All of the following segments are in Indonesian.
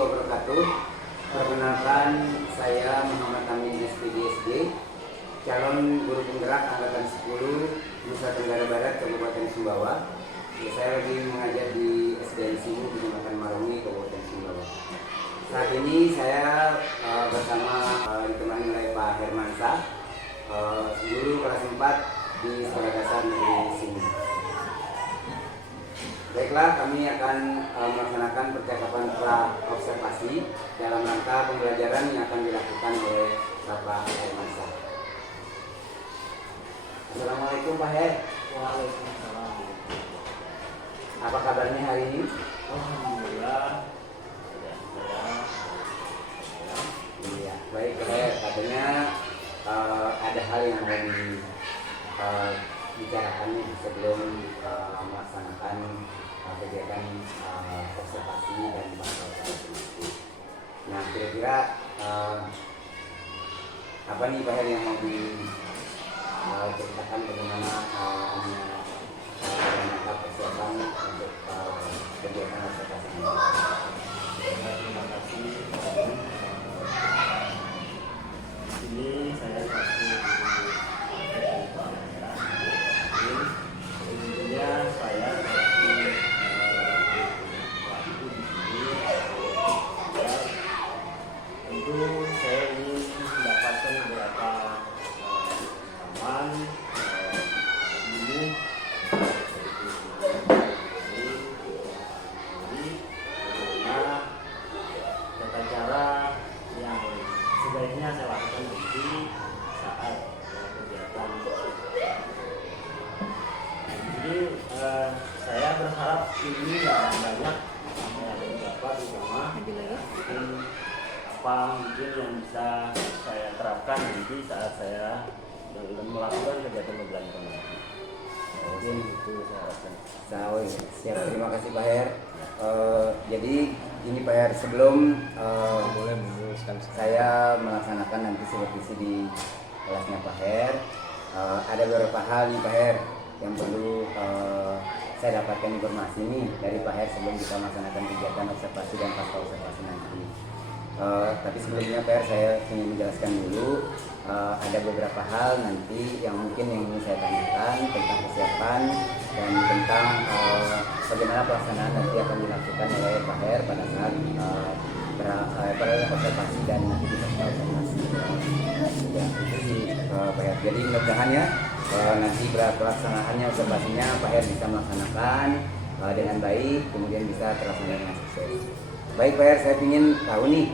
wabarakatuh. Perkenalkan, saya Muhammad Amin SPDSD, calon guru penggerak angkatan 10 Nusa Tenggara Barat, Kabupaten Sumbawa. Saya lagi mengajar di SDN Sibu, Kecamatan Marungi, Kabupaten Sumbawa. Saat ini saya bersama ditemani oleh Pak Hermansyah, guru kelas 4 di Sekolah Dasar Negeri Sibu. Baiklah, kami akan melaksanakan percakapan pra-observasi dalam rangka pembelajaran yang akan dilakukan oleh Bapak Hermansyah. Assalamualaikum Pak Her. Waalaikumsalam. Apa kabarnya hari ini? Alhamdulillah. Iya, baik Pak Her. Katanya ada hal yang mau dibicarakan nih sebelum melaksanakan kegiatan observasi dan observasi. Nah, kira-kira apa nih Pak Her yang mau diceritakan bagaimana menangkap persiapan untuk kegiatan observasi ini? Terima kasih. Ini saya satu intinya saya seperti pelaku di sini. Ya, tentu saya ingin mendapatkan beberapa pengalaman ini bagaimana tata cara yang sebaiknya saya lakukan nanti saat kegiatan. Jadi saya berharap ini nggak banyak, ada beberapa terutama mungkin mungkin yang bisa saya terapkan nanti saat saya melakukan kegiatan pembelajaran nanti. Mungkin itu saya harapkan. Siap, terima kasih Pak Her. Jadi ini Pak Her, sebelum Boleh meneruskan saya melaksanakan nanti supervisi di kelasnya Pak Her, ada beberapa hal nih Pak Her yang perlu saya dapatkan informasi nih dari Pak Her sebelum kita melaksanakan kegiatan observasi dan pasca observasi nanti. Tapi sebelumnya Pak Her, saya ingin menjelaskan dulu ada beberapa hal nanti yang mungkin yang ingin saya tanyakan tentang persiapan dan tentang bagaimana pelaksanaan nanti akan dilakukan oleh Pak Her pada saat observasi dan nanti pasca observasi. Ya, itu sih Pak Her. Jadi mudah-mudahan ya nanti pelaksanaannya observasinya Pak Her bisa melaksanakan dengan baik, kemudian bisa terlaksana dengan sukses. Baik Pak Her, saya ingin tahu nih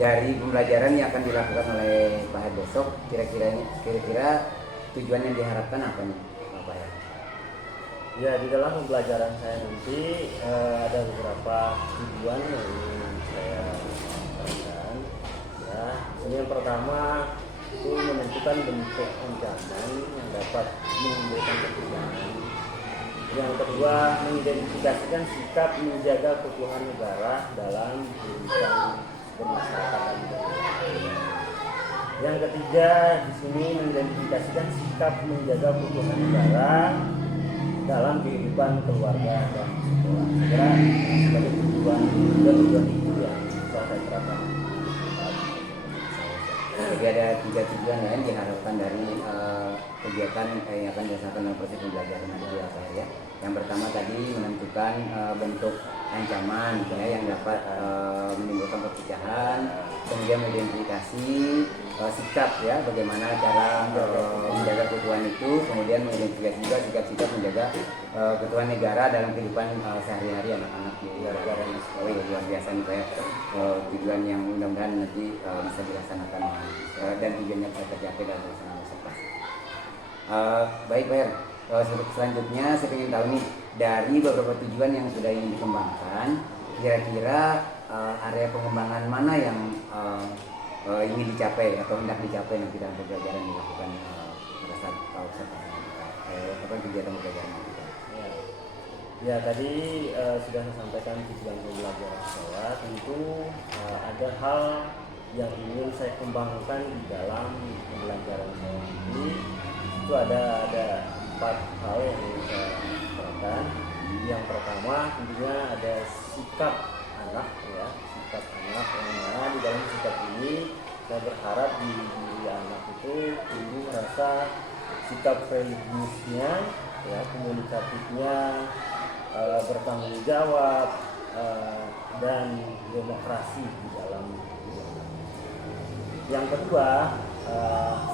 dari pembelajaran yang akan dilakukan oleh Pak Her besok, kira-kira tujuan yang diharapkan apa nih Pak Her? Ya, di dalam pembelajaran saya nanti ada beberapa tujuan yang ingin saya sampaikan. Ya, ini yang pertama itu menentukan bentuk ancaman yang dapat menimbulkan ketegangan. Yang kedua, mengidentifikasikan sikap menjaga keutuhan negara dalam kehidupan bermasyarakat. Yang ketiga, di sini mengidentifikasikan sikap menjaga keutuhan negara dalam kehidupan keluarga dan sekolah. Saya kira sebagai tujuan itu yang bisa saya terapkan. Jadi ada 3 tujuan yang diharapkan dari kegiatan yang akan dilaksanakan dalam proses pembelajaran nanti ya Pak Her ya. Yang pertama tadi menentukan bentuk ancaman ya, yang dapat menimbulkan perpecahan, kemudian mengidentifikasi sikap ya, bagaimana cara menjaga keutuhan itu, kemudian mengidentifikasi juga sikap-sikap menjaga keutuhan negara dalam kehidupan sehari-hari anak-anak di negara dan sekolah. Ya, luar biasa nih Pak Her. Tujuan yang mudah-mudahan nanti bisa dilaksanakan dan tujuannya bisa tercapai dalam pelaksanaan observasi. Baik Pak Her, selanjutnya saya ingin tahu nih dari beberapa tujuan yang sudah ingin dikembangkan, kira-kira area pengembangan mana yang ingin dicapai atau hendak dicapai nanti dalam pembelajaran dilakukan pada saat observasi kegiatan pembelajaran nanti. Ya, tadi sudah saya sampaikan tujuan pembelajaran saya. Tentu ada hal yang ingin saya kembangkan di dalam pembelajaran saya ini. Itu ada 4 hal yang ingin saya terapkan. Yang pertama tentunya ada sikap anak ya, sikap anak yang mana di dalam sikap ini saya berharap di diri anak itu tumbuh merasa sikap religiusnya ya, komunikatifnya, bertanggung jawab, dan demokrasi di dalam. Yang kedua,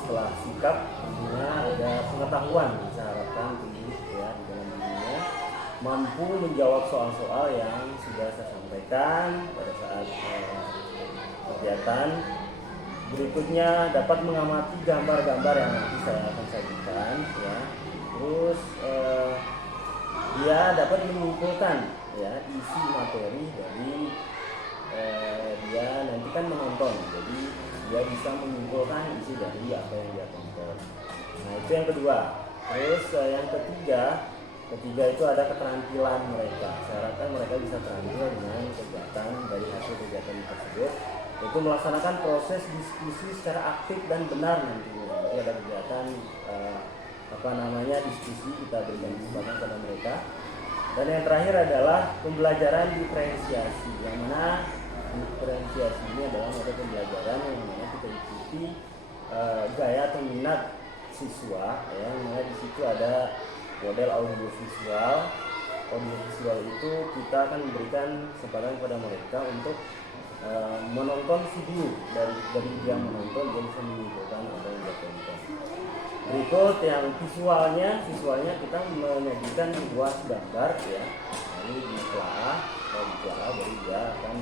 setelah sikap tentunya ada pengetahuan, saya harapkan tinggi ya di dalam dirinya, mampu menjawab soal-soal yang sudah saya sampaikan pada saat kegiatan. Berikutnya dapat mengamati gambar-gambar yang nanti saya akan sajikan ya. Terus dia dapat menyimpulkan ya isi materi dari dia nanti kan menonton, jadi dia bisa menyimpulkan isi dari apa yang dia tonton. Nah itu yang kedua. Terus yang ketiga itu ada keterampilan mereka. Saya harapkan mereka bisa terampil dengan kegiatan dari hasil kegiatan tersebut, yaitu melaksanakan proses diskusi secara aktif dan benar nantinya. Nanti ada kegiatan diskusi, kita berikan kesempatan kepada mereka. Dan yang terakhir adalah pembelajaran diferensiasi, yang mana diferensiasi ini adalah metode pembelajaran yang mana kita ikuti gaya atau minat siswa ya, yang mana di situ ada model audiovisual. Audiovisual itu kita akan memberikan kesempatan kepada mereka untuk menonton video, dari dia menonton dia bisa menyimpulkan apa yang dia tonton. Berikut yang visualnya kita menyajikan sebuah gambar ya, ini ditelaah baru dia akan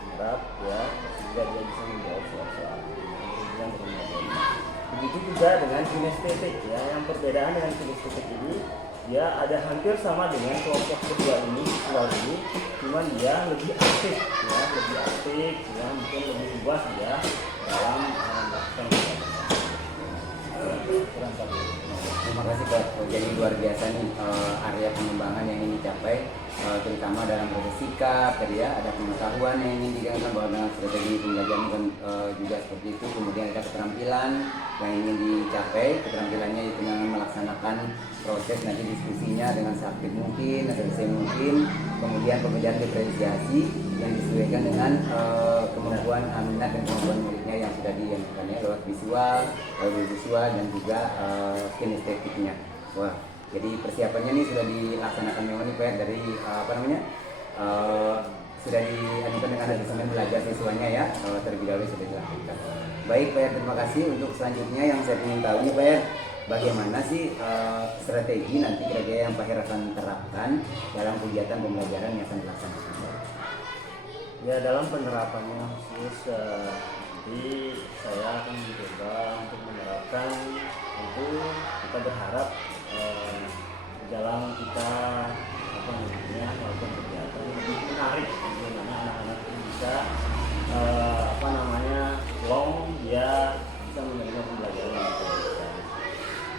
menerap ya, sehingga dia bisa menjawab soal-soal yang berhubungan. Begitu juga dengan kinestetik ya, yang perbedaan dengan kinestetik ini dia ada hampir sama dengan kelompok kedua ini, visual ini, cuman dia lebih aktif ya, mungkin lebih luas ya dalam melakukan Terima kasih Pak. Jadi luar biasa nih area pengembangan yang ingin dicapai, terutama dalam proses sikap tadi ya, ada pengetahuan yang ingin diganggu bahwa dengan strategi pembelajaran kan juga seperti itu. Kemudian ada keterampilan yang ingin dicapai, keterampilannya itu dengan melaksanakan proses nanti diskusinya dengan seaktif mungkin, selesai mungkin. Kemudian pekerjaan diferensiasi yang disesuaikan dengan kemampuan minat dan kemampuan muridnya yang sudah dilakukannya lewat visual, audiovisual dan juga kinestetiknya. Wah, jadi persiapannya ini sudah dilaksanakan memang nih Pak dari sudah diajukan dengan asesmen belajar siswanya ya, terlebih dahulu sudah dilakukan. Baik Pak, terima kasih. Untuk selanjutnya yang saya ingin tahu nih Pak, bagaimana sih strategi nanti kira-kira yang Pak akan terapkan dalam kegiatan pembelajaran yang akan dilaksanakan? Ya dalam penerapannya khusus nanti saya akan mencoba untuk menerapkan, tentu kita berharap dalam kita melakukan kegiatan lebih menarik, bagaimana anak-anak itu bisa long dia bisa menerima pembelajaran yang berbeda.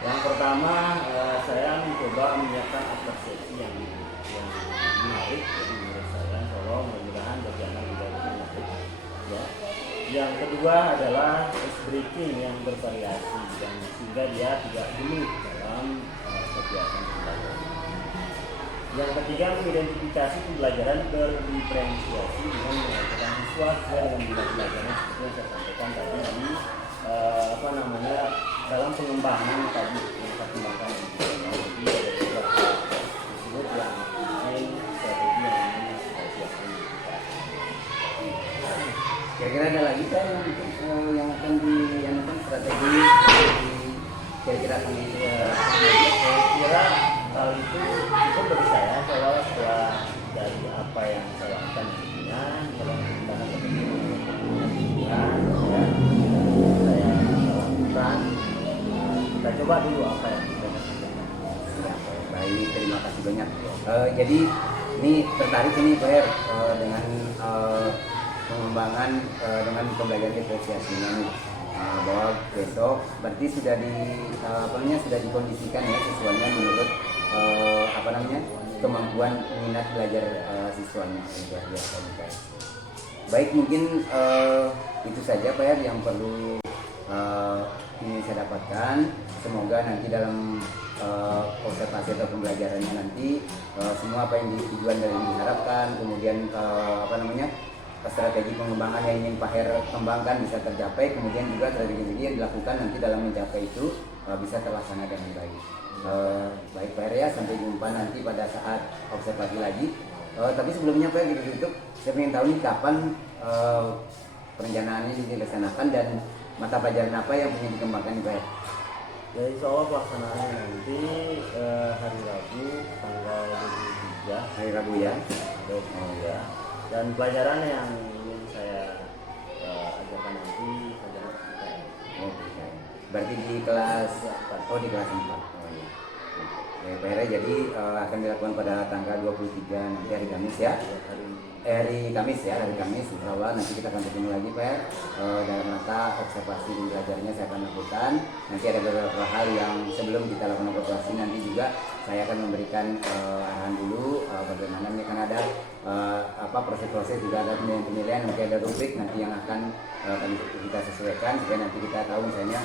Yang pertama saya mencoba menyiapkan persepsi yang menarik, jadi menurut saya tolong mudah-mudahan bagi anak juga menarik ya. Yang kedua adalah ice breaking yang bervariasi dan sehingga dia tidak jenuh dalam kegiatan pembelajaran. Yang ketiga mengidentifikasi pembelajaran berdiferensiasi dengan mengajarkan siswa sesuai dengan bidang pelajaran seperti yang saya sampaikan tadi di dalam pengembangan tadi yang saya kembangkan di jadi ada beberapa tersebut yang ingin strategi yang ingin saya siapkan. Kira-kira ada lagi Pak yang akan dianukan strategi kira-kira akan saya kira hal itu cukup bagi saya kalau setelah dari apa yang saya lakukan sebelumnya dalam pengembangan kepentingan saya lakukan, kita coba dulu apa yang kita lakukan. Baik, terima kasih banyak. Jadi ini tertarik ini Pak dengan pengembangan dengan pembelajaran diferensiasi ini, bahwa besok berarti sudah sudah dikondisikan ya siswanya menurut kemampuan minat belajar siswanya. Baik, mungkin itu saja Pak yang perlu ini saya dapatkan. Semoga nanti dalam pembelajarannya nanti semua apa yang tujuan dari yang diharapkan, kemudian strategi pengembangan yang ingin Pak Her kembangkan bisa tercapai, kemudian juga strategi yang dilakukan nanti dalam mencapai itu bisa terlaksana dengan baik. Baik Pak Her ya, sampai jumpa nanti pada saat observasi lagi. Tapi sebelumnya Pak Her gitu, saya ingin tahu nih kapan perencanaannya dilaksanakan dan mata pelajaran apa yang punya dikembangkan nih Pak Her? Ya insya Allah pelaksanaannya nanti hari Rabu tanggal 23. Hari Rabu ya? Oh ya. Dan pelajaran yang ingin saya ajarkan nanti pelajaran IPS. Oh, okay. Berarti di kelas 4. Oh, di kelas 4. Oh iya. Ya, Pak Hera, jadi akan dilakukan pada tanggal 23 nanti hari Kamis ya. Hari Kamis ya, hari Kamis. Insya Allah nanti kita akan ketemu lagi Pak Her. Dalam rangka observasi dan belajarnya saya akan lakukan. Nanti ada beberapa hal yang sebelum kita lakukan observasi nanti juga saya akan memberikan arahan dulu bagaimana ini akan ada proses-proses, juga ada penilaian, nanti ada rubrik nanti yang akan kita sesuaikan supaya nanti kita tahu misalnya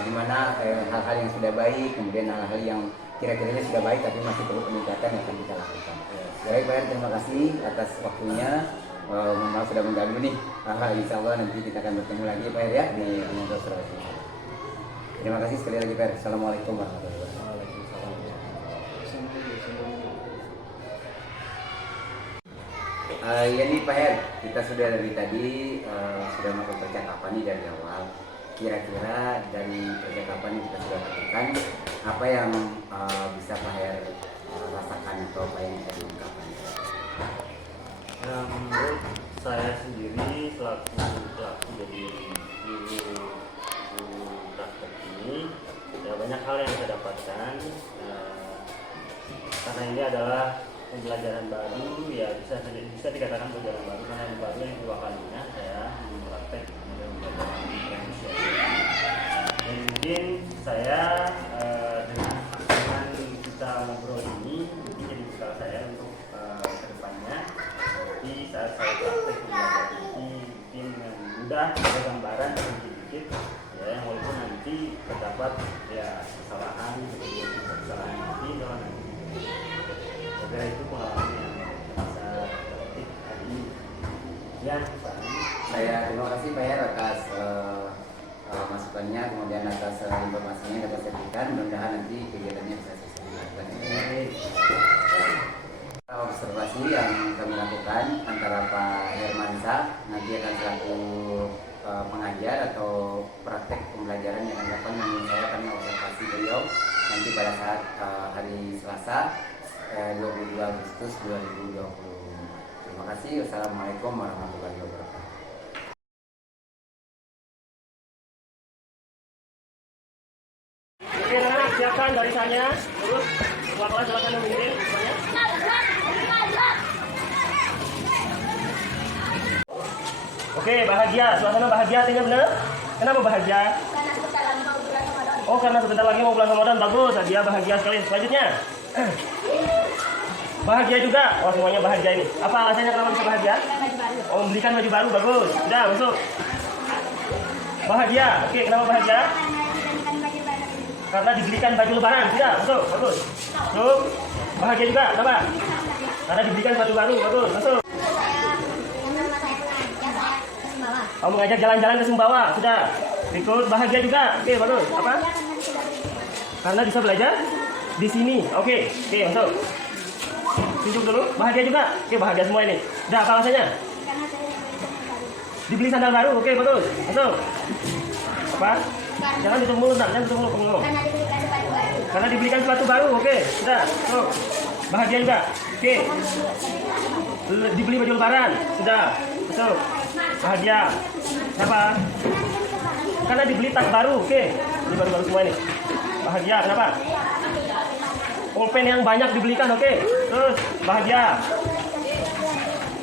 di mana hal-hal yang sudah baik, kemudian hal-hal yang kira-kiranya sudah baik tapi masih perlu peningkatan yang akan kita lakukan. Baik Pak Her, terima kasih atas waktunya. Maaf sudah mengganggu nih. Insya Allah nanti kita akan bertemu lagi Pak Her ya di observasi. Terima kasih sekali lagi Pak Her. Assalamualaikum warahmatullahi wabarakatuh. Ya nih Pak Her, kita sudah dari tadi sudah melakukan percakapan nih dari awal. Kira-kira dari percakapan yang kita sudah lakukan, apa yang bisa Pak Her rasakan atau apa yang bisa diungkapkan? Menurut saya sendiri selaku jadi guru praktek ini, ya banyak hal yang saya dapatkan karena ini adalah pembelajaran baru, ya bisa dikatakan pembelajaran baru karena yang baru yang kedua kalinya saya praktek pembelajaran manusia. Dan mungkin saya dengan kita ngobrol ini jadi bekal saya untuk kedepannya. Jadi saat saya praktek pembelajaran ini mungkin dengan mudah ada gambaran sedikit ya, yang walaupun nanti terdapat ya kesalahan nanti kalau nanti semoga itu pengalaman yang bisa petik hari ini. Ya, Pak. Saya Terima kasih Pak Her atas masukannya, kemudian atas informasinya yang dapat saya berikan. Mudah-mudahan nanti kegiatannya bisa selesai dilakukan. Observasi yang kami lakukan antara Pak Hermansyah nanti akan selaku pengajar atau praktek pembelajaran yang akan dilakukan, namun saya akan observasi beliau nanti pada saat hari Selasa 22 Agustus 2020. Terima kasih. Wassalamualaikum warahmatullahi wabarakatuh. Oke, anak-anak siapkan barisannya. Terus semua kelas silakan memimpin semuanya. Oke, bahagia. Suasana bahagia artinya benar? Kenapa bahagia? Oh, karena sebentar lagi mau bulan Ramadan. Bagus, dia bahagia sekali. Selanjutnya. Bahagia juga. Oh, semuanya bahagia ini. Apa alasannya kenapa bisa bahagia? Oh, membelikan baju baru. Bagus. Sudah, masuk. Bahagia. Oke, kenapa bahagia? Karena dibelikan baju lebaran. Sudah, masuk. Bagus. Masuk. Bahagia juga. Kenapa? Karena dibelikan baju baru. Bagus. Masuk. Oh, mengajak jalan-jalan ke Sumbawa. Sudah. Ikut. Bahagia juga. Oke, bagus. Apa? Karena bisa belajar di sini. Oke. Oke, masuk. Tunjuk dulu. Bahagia juga. Oke, bahagia semua ini. Udah, apa alasannya? Dibeli sandal baru. Oke, bagus. Masuk. Apa? Jangan tutup mulut, nak. Jangan tutup mulut, ngomong. Karena dibelikan sepatu baru. Oke, sudah. Masuk. Bahagia juga. Oke. Dibeli baju lebaran. Sudah. Masuk. Bahagia. Kenapa? Karena dibeli tas baru. Oke. Ini baru-baru semua ini. Bahagia. Kenapa? Pulpen yang banyak dibelikan. Oke. Terus bahagia.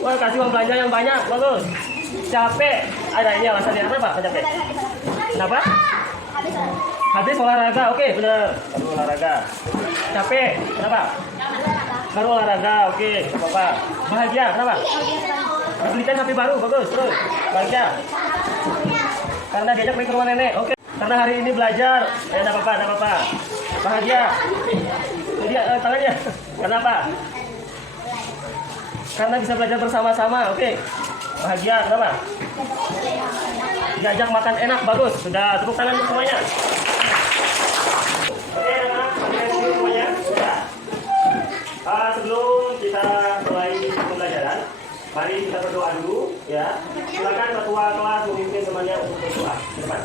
Wah, kasih uang belanja yang banyak. Bagus. Capek. Ada ini alasannya. Kenapa? Capek. Kenapa? Habis olahraga. Oke, benar. Baru olahraga. Capek. Kenapa? Baru olahraga. Oke, apa-apa. Bahagia. Kenapa? Dibelikan HP baru. Bagus. Terus bahagia. Karena diajak main ke rumah nenek. Oke. Karena hari ini belajar. Enggak apa-apa, enggak apa-apa. Bahagia. Jadi tangannya Kenapa? Karena bisa belajar bersama-sama. Oke. Bahagia. Kenapa? Diajak makan enak. Bagus. Sudah. Tepuk tangan untuk semuanya. Oke, anak-anak. Sampai semuanya. Sudah. Sebelum kita mulai pembelajaran, mari kita berdoa dulu, ya. Silakan ketua kelas memimpin temannya untuk berdoa. Ke depan.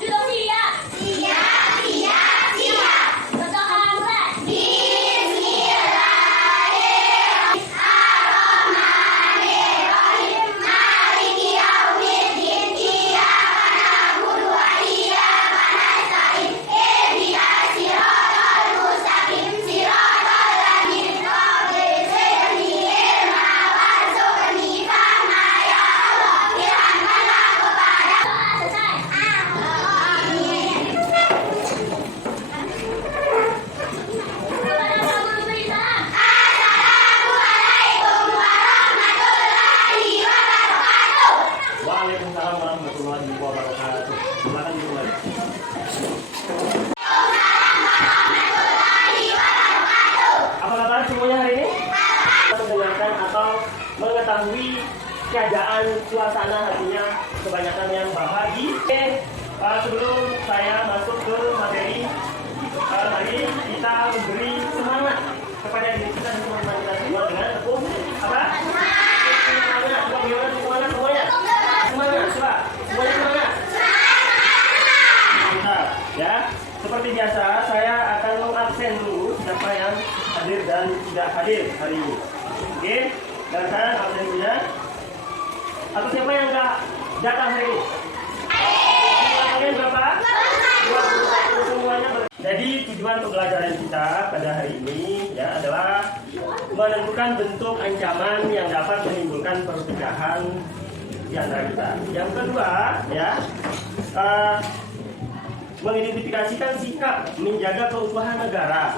Sudah siap? Siap, siap, siap. Berdoa mulai. Bismillahirrahmanirrahim. Maliki yaumiddin. Iyyaka na'budu wa iyyaka nasta'in. Ihdinas siratal mustaqim. Siratal ladzina an'amta 'alaihim ghairil maghdubi 'alaihim ya Allah. Firmanlah kepada selesai. Kepada guru beri salam. Assalamualaikum warahmatullahi wabarakatuh. Waalaikumsalam warahmatullahi wabarakatuh. Silakan dimulai. Apa kabar semuanya hari ini? Mendengarkan atau mengetahui keadaan suasana hatinya kebanyakan yang bahagia. Oke, sebelum saya masuk ke materi, mari kita memberi semangat kepada diri kita dan teman-teman kita semua dengan tepuk apa? Semangat. Coba bagaimana semangat semuanya? Semangat, coba. Semuanya semangat. Mantap, ya. Seperti biasa, saya akan mengabsen dulu siapa yang hadir dan tidak hadir hari ini. Oke, silakan absensinya. Atau siapa yang nggak datang hari ini? Jumlah kalian berapa? 21 semuanya. Jadi tujuan pembelajaran kita pada hari ini ya adalah menentukan bentuk ancaman yang dapat menimbulkan perpecahan di antara kita. Yang kedua, ya, mengidentifikasikan sikap menjaga keutuhan negara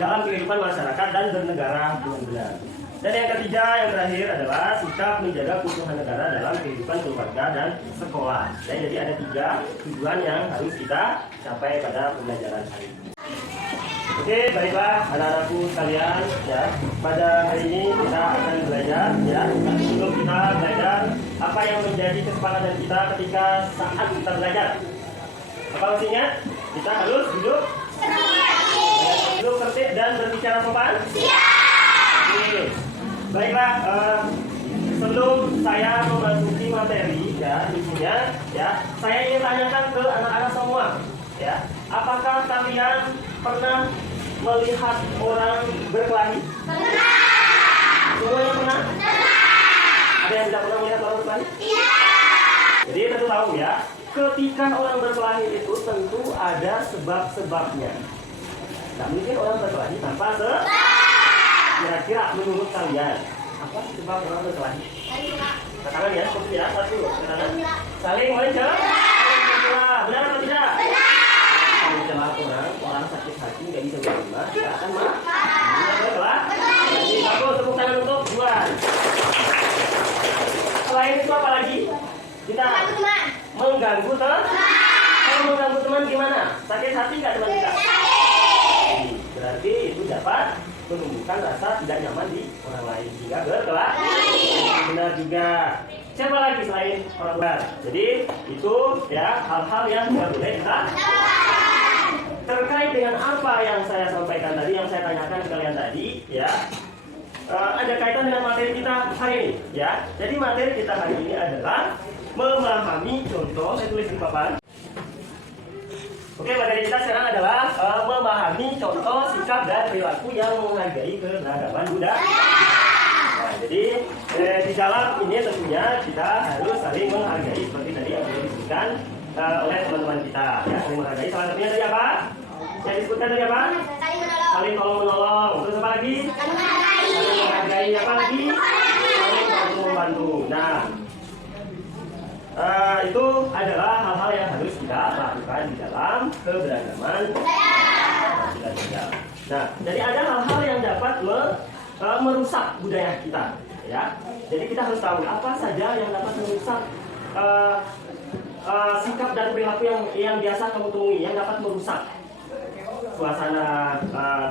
dalam kehidupan masyarakat dan bernegara dengan benar. Dan yang ketiga, yang terakhir adalah sikap menjaga keutuhan negara dalam kehidupan keluarga dan sekolah. Ya, jadi ada 3 tujuan yang harus kita capai pada pembelajaran hari ini. Oke, baiklah anak-anakku sekalian, ya. Pada hari ini kita akan belajar, ya. Sebelum kita belajar, apa yang menjadi kesepakatan kita ketika saat kita belajar? Apa maksudnya? Kita harus duduk tertib dan berbicara sopan. Oke. Baiklah, sebelum saya memasuki materi, ya, intinya, ya, saya ingin tanyakan ke anak-anak semua, ya, apakah kalian pernah melihat orang berkelahi? Pernah. Semuanya pernah? Pernah. Ada yang tidak pernah melihat orang berkelahi? Iya. Jadi tentu tahu ya, ketika orang berkelahi itu tentu ada sebab-sebabnya. Tidak mungkin orang berkelahi tanpa sebab. Kira-kira menurut kalian apa sebab orang berkelahi? Katakan ya, seperti ya, satu, katakan saling mencela. Benar atau tidak? Kalau mencela orang sakit hati nggak bisa menerima, ya kan mak? Jadi bagus, tepuk tangan untuk Juan. Selain itu apa lagi? Kita mengganggu teman. Kalau mengganggu teman gimana? Sakit hati nggak teman kita? Berarti itu dapat menumbuhkan rasa tidak nyaman di orang lain hingga berkelahi. Benar juga. Siapa lagi selain orang luar? Jadi itu ya hal-hal yang tidak boleh kita. Terkait dengan apa yang saya sampaikan tadi, yang saya tanyakan ke kalian tadi, ya, ada kaitan dengan materi kita hari ini, ya. Jadi materi kita hari ini adalah memahami contoh. Saya tulis di papan. Oke, materi kita sekarang adalah memahami contoh sikap dan perilaku yang menghargai keragaman budaya. Nah, jadi di dalam ini tentunya kita harus saling menghargai seperti tadi yang sudah disebutkan oleh teman-teman kita. Ya, saling menghargai. Salah satunya dari apa? Yang disebutkan dari apa? Saling tolong menolong. Terus apa lagi? Saling menghargai. Apa lagi? Saling bantu membantu. Nah, itu adalah hal-hal yang harus kita lakukan di dalam keberagaman. Nah, jadi ada hal-hal yang dapat merusak budaya kita, ya. Jadi kita harus tahu apa saja yang dapat merusak sikap dan perilaku yang biasa kamu temui, yang dapat merusak. suasana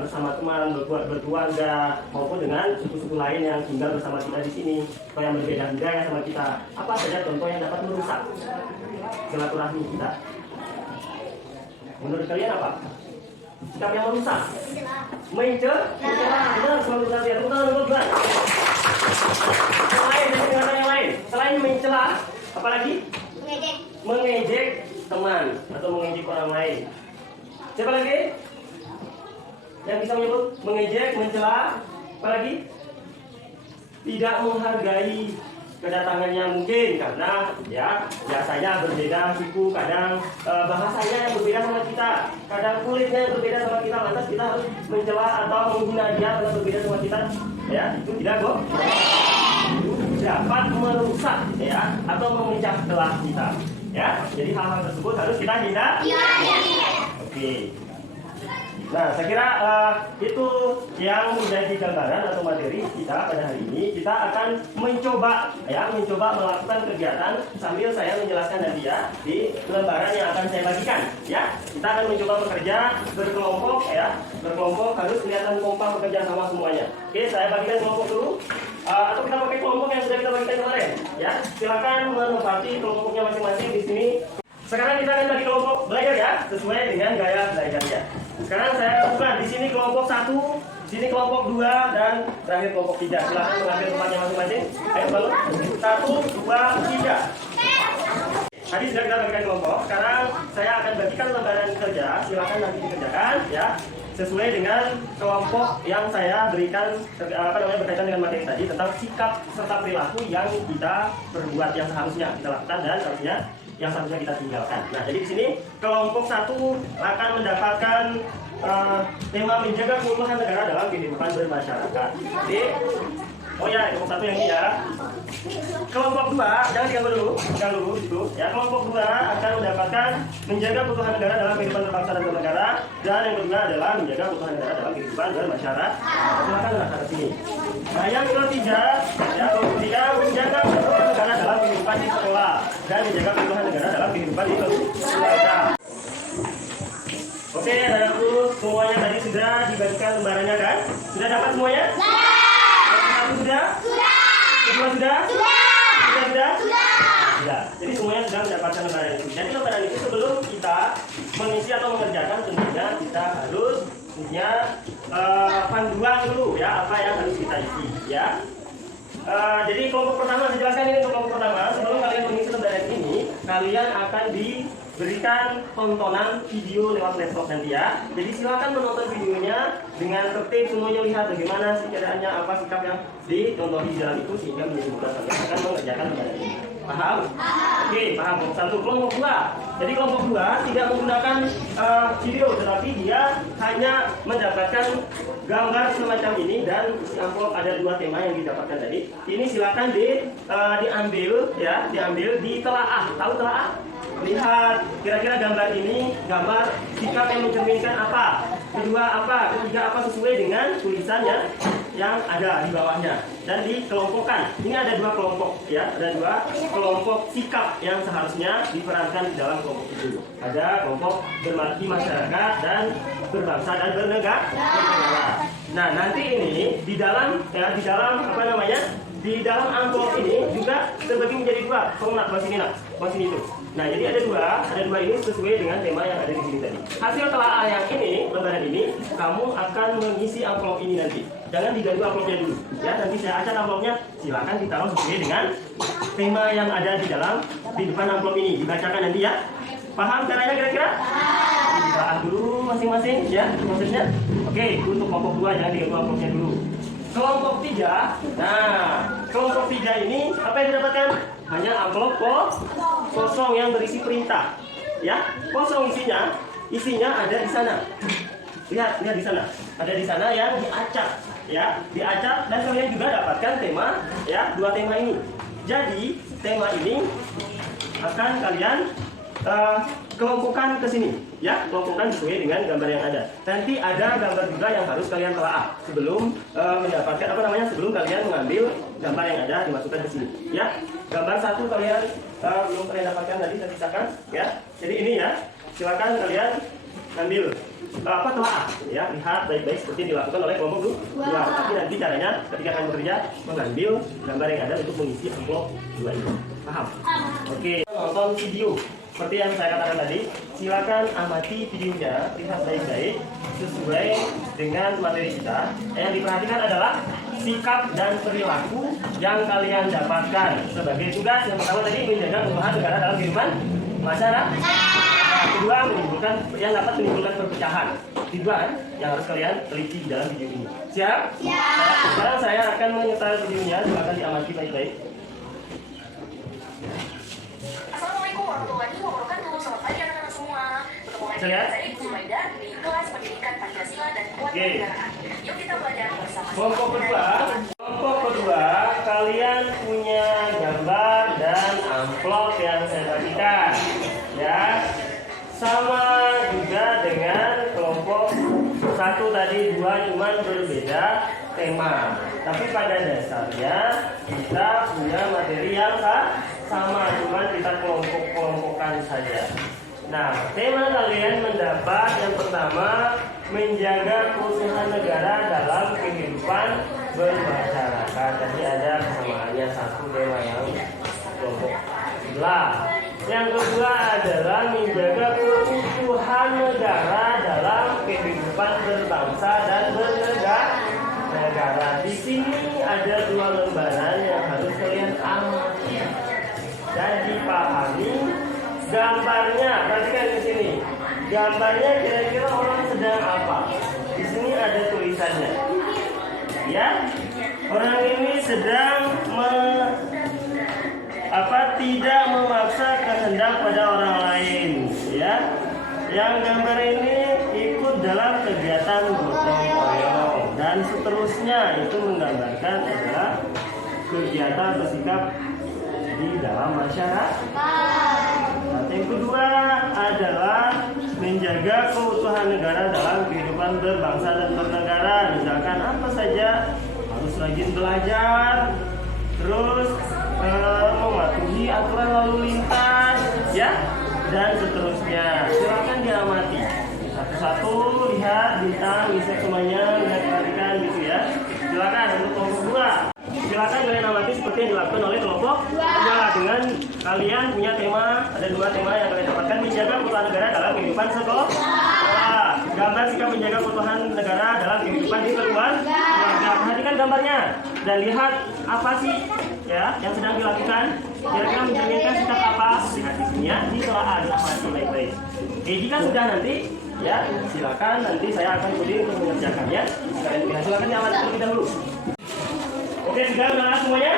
bersama teman, berkeluarga, maupun dengan suku-suku lain yang tinggal bersama kita di sini, atau yang berbeda budaya sama kita. Apa saja contoh yang dapat merusak silaturahmi kita? Menurut kalian apa? Sikap yang merusak, mencela, benar, selalu berarti. Tepuk tangan dulu, bukan? Yang lain, yang lain. Selain mencela, apalagi? Mengejek teman atau mengejek orang lain. Siapa lagi? Yang bisa menyebut mengejek, mencela, apalagi? Tidak menghargai kedatangannya mungkin karena ya biasanya berbeda suku, kadang bahasanya yang berbeda sama kita, kadang kulitnya yang berbeda sama kita, lantas kita harus mencela atau menghina dia karena berbeda sama kita, ya itu tidak kok dapat merusak ya atau memecah belah kita, ya. Jadi hal-hal tersebut harus kita hindari. Oke. Nah, saya kira itu yang menjadi gambaran atau materi kita pada hari ini. Kita akan mencoba melakukan kegiatan sambil saya menjelaskan nanti ya di lembaran yang akan saya bagikan. Ya, kita akan mencoba bekerja berkelompok ya, berkelompok harus kelihatan kompak bekerja sama semuanya. Oke, saya bagikan kelompok dulu. Atau kita pakai kelompok yang sudah kita bagikan kemarin. Ya, silakan menempati kelompoknya masing-masing di sini. Sekarang kita akan bagi kelompok belajar ya, sesuai dengan gaya belajarnya. Sekarang saya lakukan di sini kelompok 1, di sini kelompok 2 dan terakhir kelompok 3. Silakan mengambil tempatnya masing-masing. Ayo bangun. 1, 2, 3. Tadi sudah kita bagikan kelompok. Sekarang saya akan bagikan lembaran kerja. Silakan nanti dikerjakan ya, sesuai dengan kelompok yang saya berikan berkaitan dengan materi tadi tentang sikap serta perilaku yang kita perbuat, yang seharusnya kita lakukan dan yang seharusnya kita tinggalkan. Nah, jadi di sini kelompok 1 akan mendapatkan tema menjaga keutuhan negara dalam kehidupan bermasyarakat. Jadi, oh ya, kelompok 1 yang ini ya. Kelompok 2, jangan diganggu dulu di situ. Ya, kelompok 2 akan mendapatkan menjaga keutuhan negara dalam kehidupan berbangsa dan bernegara, dan yang kedua adalah menjaga keutuhan negara dalam kehidupan bermasyarakat. Silakan ke sini. Nah, yang ketiga, ya, kelompok 3 menjaga keutuhan negara dalam kehidupan di sekolah dan menjaga keutuhan negara dalam kehidupan di keluarga. Oke, anak-anakku, semuanya tadi sudah dibagikan lembarannya kan? Sudah dapat semuanya? Sudah. Kedua sudah? Sudah. Jadi semuanya sudah mendapatkan lembaran itu. Jadi lembaran itu sebelum kita mengisi atau mengerjakan, tentunya kita harus punya panduan dulu ya, apa yang harus kita isi ya. Jadi kelompok pertama, saya jelaskan ini untuk kelompok pertama. Sebelum kalian mengisi lembaran ini, kalian akan diberikan tontonan video lewat laptop nanti ya. Jadi silakan menonton videonya dengan tertib, semuanya lihat bagaimana sih keadaannya, apa sikap yang dicontohi di dalam itu sehingga menjadi mudah kalian akan mengerjakan lembaran ini. Paham? Oke, paham. Kelompok 1. Kelompok 2. Jadi kelompok 2 tidak menggunakan video, tetapi dia hanya mendapatkan gambar semacam ini dan isi amplop ada 2 tema yang didapatkan tadi. Ini silakan diambil ya, ditelaah. Tahu telaah? Lihat kira-kira gambar ini gambar sikap yang mencerminkan apa, kedua apa, ketiga apa, sesuai dengan tulisannya yang ada di bawahnya dan dikelompokkan. Ini ada 2 kelompok ya, ada 2 kelompok sikap yang seharusnya diperankan di dalam kelompok itu. Ada kelompok berbakti masyarakat dan berbangsa dan bernegara. Nah, nanti ini di dalam di dalam amplop ini juga terbagi menjadi 2. Tolong nak, bawa sini itu. Nah, jadi ada dua ini sesuai dengan tema yang ada di sini tadi. Hasil telaah yang ini, lembaran ini, kamu akan mengisi amplop ini nanti. Jangan diganti amplopnya dulu. Ya, nanti saya acak amplopnya. Silakan ditaruh sesuai dengan tema yang ada di depan amplop ini. Dibacakan nanti ya. Paham caranya kira-kira? Ditaruh dulu masing-masing ya prosesnya. Oke, untuk kelompok 2 jangan diganti amplopnya dulu. Kelompok 3, nah kelompok 3 ini apa yang didapatkan? Hanya amplop kosong yang berisi perintah, ya kosong isinya ada di sana. Lihat di sana, ada di sana yang diacak, ya diacak dan kalian juga dapatkan tema, ya 2 tema ini. Jadi tema ini akan kalian kelompokkan ke sini, ya kelompokkan sesuai dengan gambar yang ada. Nanti ada gambar juga yang harus kalian telaah sebelum mendapatkan sebelum kalian mengambil gambar yang ada dimasukkan ke sini, ya. Gambar 1 kalian belum kalian dapatkan tadi, saya sisakan, ya. Jadi ini ya, silakan kalian ambil telaah ya, lihat baik-baik seperti yang dilakukan oleh kelompok dua. Tapi nanti caranya ketika kalian bekerja mengambil gambar yang ada untuk mengisi amplop dua ini. Paham? Oke, nonton video seperti yang saya katakan tadi, silakan amati videonya, lihat baik-baik sesuai dengan materi kita. Yang diperhatikan adalah sikap dan perilaku yang kalian dapatkan sebagai tugas. Yang pertama tadi menjaga keutuhan negara dalam kehidupan masyarakat. Kedua, yang dapat menimbulkan perpecahan. Tiga yang harus kalian teliti di dalam video ini. Siap? Siap. Sekarang saya akan menyetel videonya, silakan diamati baik-baik. Assalamualaikum warahmatullahi wabarakatuh. Selamat pagi anak-anak semua. Bertemu lagi Saya? dengan saya Ibu Zubaida di kelas pendidikan Pancasila dan Kewarganegaraan. Yuk kita belajar bersama. Kelompok kedua, kalian punya gambar dan amplop yang saya bagikan. Ya, sama juga dengan kelompok satu tadi, dua cuman berbeda tema. Tapi pada dasarnya kita punya materi yang sama, cuman kita kelompok-kelompokkan saja. Nah, tema kalian mendapat yang pertama, menjaga keutuhan negara dalam kehidupan bermasyarakat. Tadi ada kesamaannya, satu tema yang kelompok sebelah. Yang kedua adalah menjaga keutuhan negara dalam kehidupan berbangsa dan bernegara. Di sini ada dua lembaran yang harus kalian amati dan dipahami. Gambarnya, perhatikan di sini. Gambarnya kira-kira orang sedang apa? Di sini ada tulisannya. Ya, orang ini sedang tidak memaksa kehendak pada orang lain. Ya, yang gambar ini ikut dalam kegiatan gotong royong dan seterusnya. Itu menggambarkan adalah kegiatan bersikap di dalam masyarakat. Yang kedua adalah menjaga keutuhan negara dalam kehidupan berbangsa dan bernegara. Misalkan apa saja, harus rajin belajar, terus mematuhi aturan lalu lintas, ya, dan seterusnya. Silakan diamati satu-satu, lihat bintang, bisa semuanya, lihat perhatikan gitu ya. Silakan untuk kelompok dua. Silakan kalian amati seperti yang dilakukan oleh kelompok dua dengan kalian punya tema, ada dua tema yang kalian dapatkan, menjaga keutuhan negara dalam kehidupan sekolah. Gambar sikap menjaga keutuhan negara dalam kehidupan di keluarga. Perhatikan gambarnya dan lihat apa sih ya yang sedang dilakukan. Kira-kira mencerminkan sikap apa? Lihat di sini ya, ditelaah, diamati baik-baik. Oke, jika sudah nanti ya silakan nanti saya akan ikuti untuk mengerjakannya. Silakan diamati terlebih dahulu. Oke, sudah benar semuanya?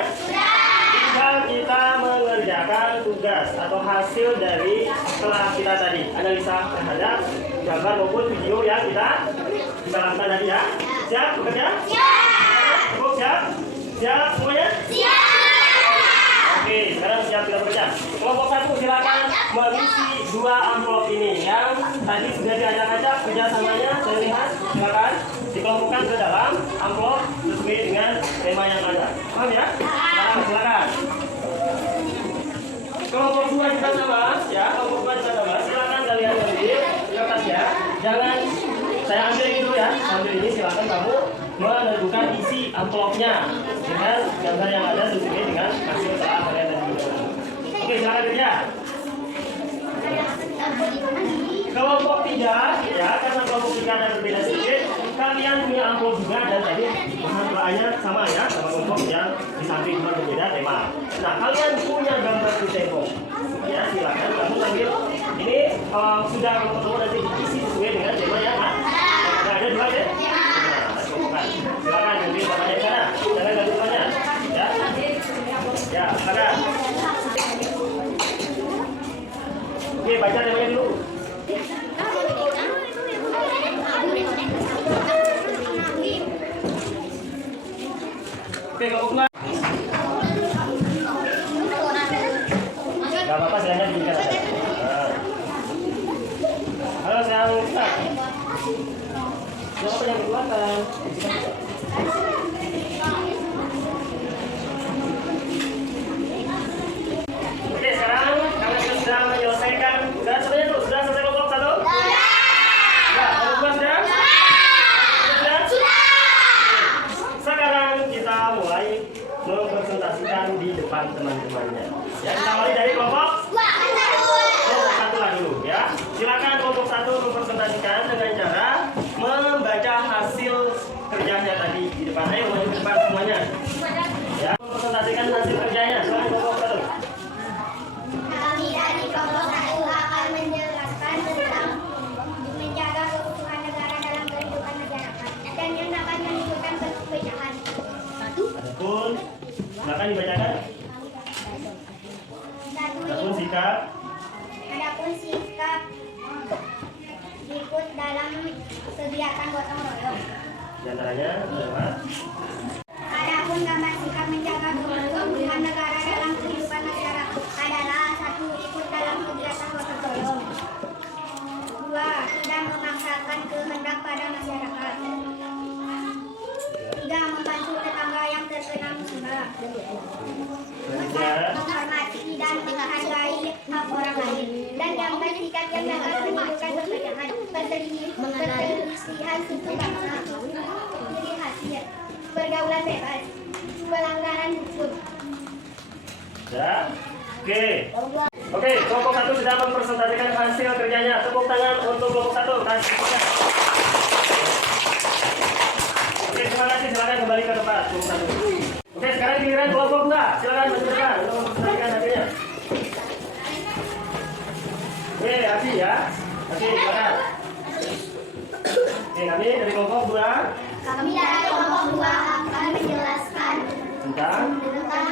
Tinggal kita mengerjakan tugas atau hasil dari kelas kita tadi, analisa terhadap gambar maupun video yang kita lakukan tadi ya. Siap bekerja? Siap. Cukup siap? Siap semuanya? Siap. Oke, sekarang siap kita bekerja. Kelompok satu silakan mengisi dua amplop ini yang tadi sudah diacak-acak kerjasamanya. Saya lihat, silakan dikelompokkan ke dalam amplop sesuai dengan tema yang ada. Paham ya? Silakan. Kelompok dua juga sama, ya. Kelompok dua juga sama. Silakan kalian ambil kertasnya. Jangan saya ambil ini dulu ya. Sambil ini silakan kamu menentukan isi amplopnya dengan gambar yang ada sesuai dengan hasil telah kalian tadi. Oke, silakan kerja. Kelompok tiga, ya, karena kelompok tiga ada berbeda sedikit. Kalian punya amplop juga dan tadi bahan doanya sama ya, sama kelompok yang di samping cuma berbeda tema. Nah, kalian punya gambar di tembok. Ya, silakan kamu ambil. Ini sudah ketemu nanti diisi sesuai dengan tema yang ada dua ya. Nah, silakan ambil gambarnya sana. Jangan ganti banyak. Ya. Ya, silakan. Oke, baca temanya dulu. Oke, kelompok nggak apa-apa, silahkan diikat aja. Halo, saya Ustaz. Siapa yang dikeluarkan? Oke, sekarang kalian sudah menyelesaikan. Sudah selesai kelompok satu? Ya, kelompok temannya. Ya, kita mulai dari kelompok satu lah dulu ya. Silakan kelompok satu mempresentasikan dengan cara membaca hasil kerjanya tadi di depan. Ayo maju ke depan semuanya. Ya, mempresentasikan hasil kerjanya. Silakan kelompok satu. Kami dari kelompok satu akan menjelaskan tentang menjaga keutuhan negara dalam kehidupan masyarakat dan yang dapat menimbulkan perpecahan. Adapun, silakan dibacakan. Adapun sikap ikut dalam kegiatan gotong royong. Di antaranya adalah Adapun gambar sikap menjaga keutuhan negara dalam kehidupan masyarakat adalah 1. Ikut dalam kegiatan gotong royong. 2. Tidak memaksakan kehendak pada masyarakat. 3. Membantu tetangga yang terkena musibah. 4. Menghormati dan menghargai hak orang lain. Dan yang bersikap yang dapat menimbulkan perpecahan, perselisihan suku bangsa, ciri khasnya, pergaulan bebas, pelanggaran hukum. ya. Oke, kelompok satu sudah mempresentasikan hasil kerjanya. Tepuk tangan untuk kelompok satu. Oke, terima kasih. Silakan kembali ke tempat kelompok satu. Oke, sekarang giliran kelompok 2. Silakan maju depan untuk mempresentasikan hasilnya. Oke, Abi ya. Oke, silakan. Oke, kami dari kelompok 2 Kami dari kelompok 2 akan menjelaskan tentang tentang